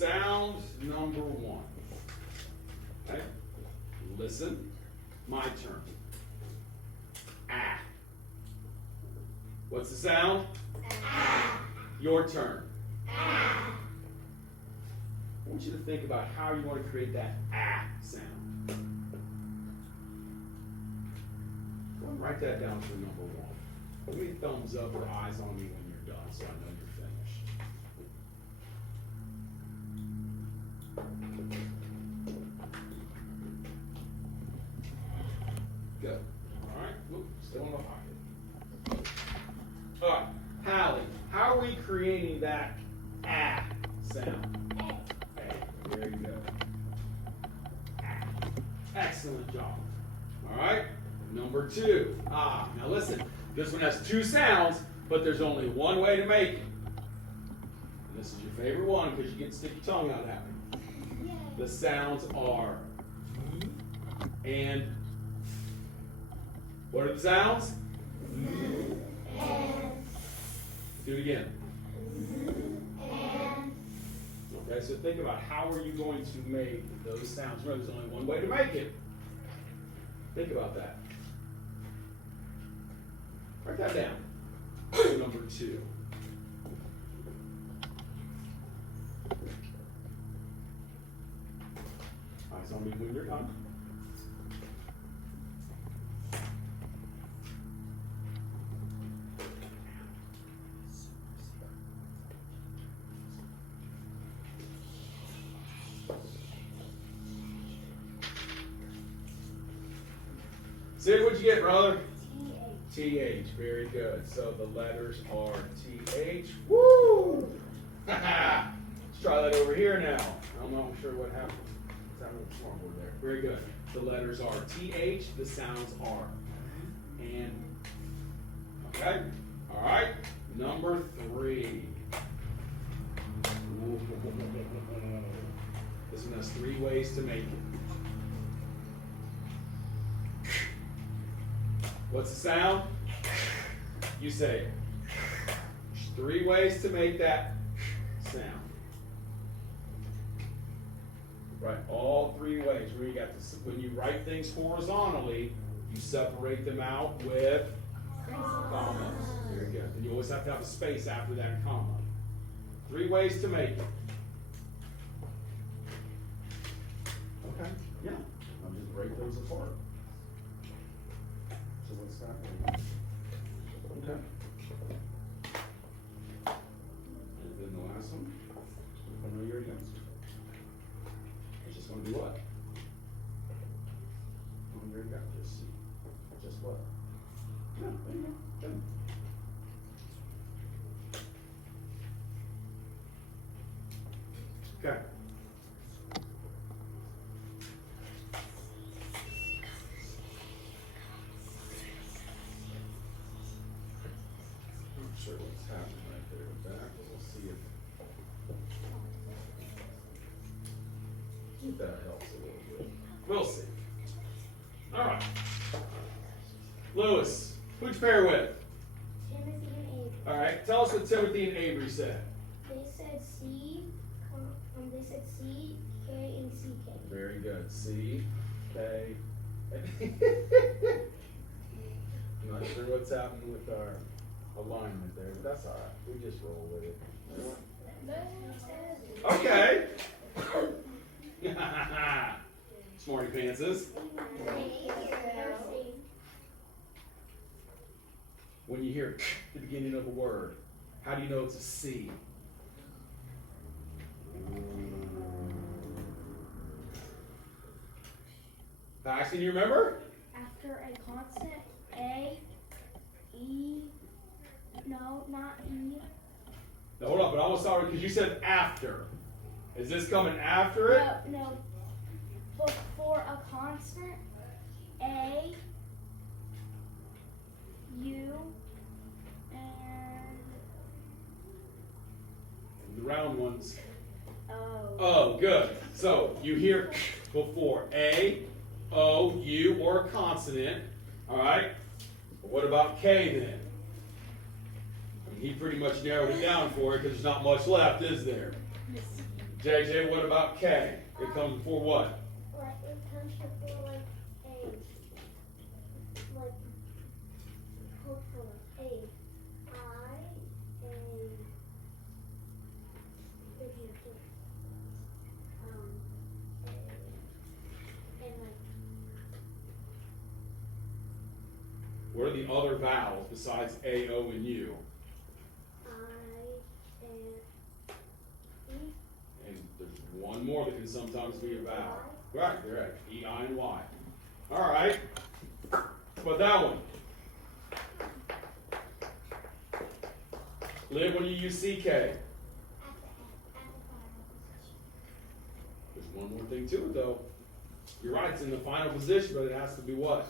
sound number one. Okay? Listen. My turn. Ah. What's the sound? Ah. Your turn. Ah. I want you to think about how you want to create that ah sound. Go and write that down for number one. Give me a thumbs up or eyes on me when you're done so I know you're finished. Good. All right. Oop, still in the pocket. All right. Hallie, how are we creating that ah sound? A. Very good. Ah. Excellent job. All right. Number two. Ah. Now listen. This one has two sounds, but there's only one way to make it. And this is your favorite one because you get to stick your tongue out that way. The sounds are and. What are the sounds? Do it again. Okay, so think about how are you going to make those sounds. Remember, there's only one way to make it. Think about that. Write that down. Number two. Eyes on me when you're done. Sid, what'd you get, brother? TH, very good. So the letters are TH. Woo! Let's try that over here now. I'm not sure what happened. It's having a storm over there. Very good. The letters are TH, the sounds are and. Okay? All right. Number three. This one has three ways to make it. What's the sound? You say it. There's three ways to make that sound. Right, all three ways. Where you got this, when you write things horizontally, you separate them out with commas. Very good. And you always have to have a space after that comma. Three ways to make it. Okay, yeah. I'll just break those apart. So what's that? Okay. And then the last one. I know you're against. It's just going to be what? Oh, you're against. Just see. Just what? Yeah, there you go. Good. Okay. Sure what's happening right there with that, but we'll see if that helps a little bit. We'll see. All right. Lewis, who'd you pair with? Timothy and Avery. All right. Tell us what Timothy and Avery said. They said C, K, and CK. Very good. C, K. I'm not sure what's happening with our alignment there, but that's all right. We just roll with it. Okay. Smarty pantses. When you hear the beginning of a word, how do you know it's a C? Paxton, you remember? After a constant, A, E, no, not E. No, hold on, but I was sorry because you said after. Is this coming after it? No. Before a constant, A, U, and The round ones. O. Oh, good. So you hear before A, O, U, or a consonant. All right. But what about K then? I mean, he pretty much narrowed it down for you because there's not much left, is there? JJ, what about K? It comes before what? Like it comes before like a like hopefully a I a if you put a and like What are the other vowels besides A, O, and U? I and E. And there's one more that can sometimes be a vowel. Right, correct. E, I, and Y. All right. How about that one? Liv, when you use CK? There's one more thing to it, though. You're right, it's in the final position, but it has to be what?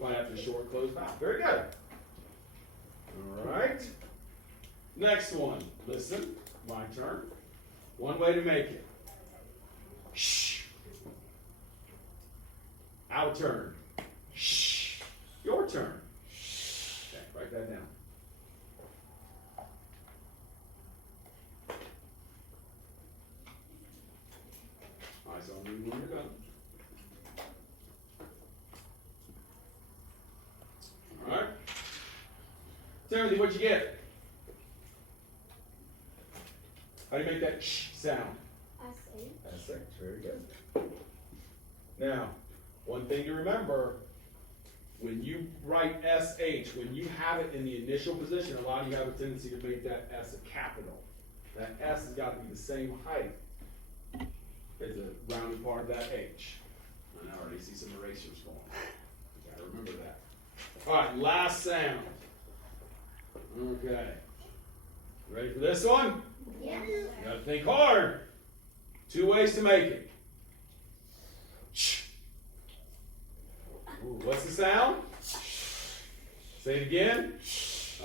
Right after short closed vowel. Very good. All right. Next one. Listen, my turn. One way to make it. Shh. Our turn. Shh. Your turn. Shh. Okay, write that down. All right, so I'm reading when you're done. All right. Timothy, what'd you get? How do you make that shh sound? That's it. Very good. Now, one thing to remember, when you write SH, when you have it in the initial position, a lot of you have a tendency to make that S a capital. That S has got to be the same height as the rounded part of that H. And I already see some erasers going on. You got to remember that. All right, last sound. Okay. Ready for this one? Yes. You gotta think hard. 2 ways to make it. Shh. Ooh, what's the sound? Say it again.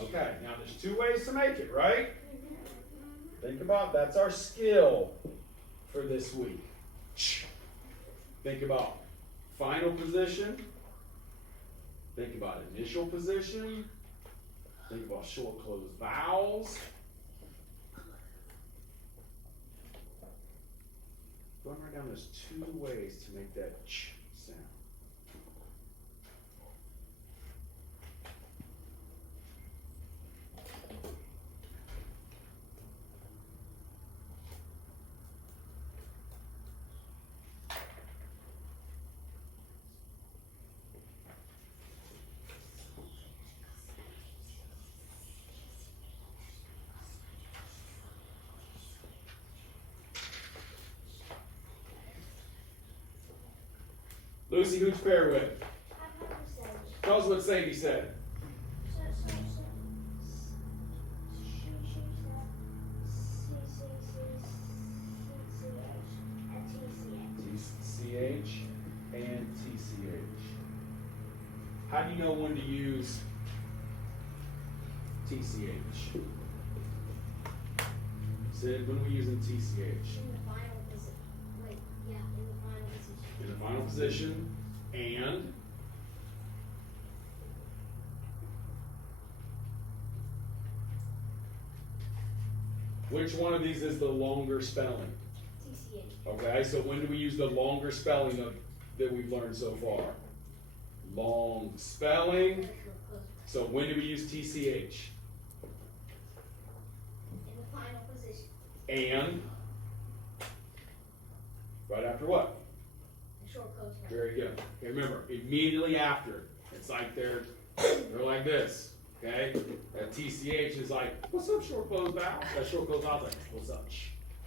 Okay, now there's 2 ways to make it, right? Think about that's our skill for this week. Shh. Think about final position. Think about initial position. Think about short closed vowels. Go and write down there's 2 ways to make that ch sound. Lucy, who'd you pair with? Tell us what Sadie said. CH and TCH. How do you know when to use TCH? Sid, when are we using TCH? In the final position. Wait, yeah, in the final position. In the final position, and which one of these is the longer spelling? TCH. Okay, so when do we use the longer spelling that we've learned so far? Long spelling. So when do we use TCH? In the final position. And right after what? Short close. Very good. Okay, remember, immediately after, it's like they're like this. Okay? That TCH is like, what's up, short closed vowel? That short closed vowel is like, what's up?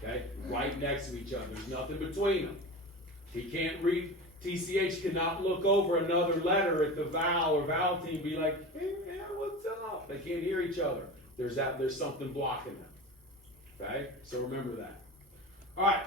Okay? Right next to each other. There's nothing between them. He can't read, TCH cannot look over another letter at the vowel or vowel team and be like, hey man, what's up? They can't hear each other. There's something blocking them. Okay? So remember that. All right.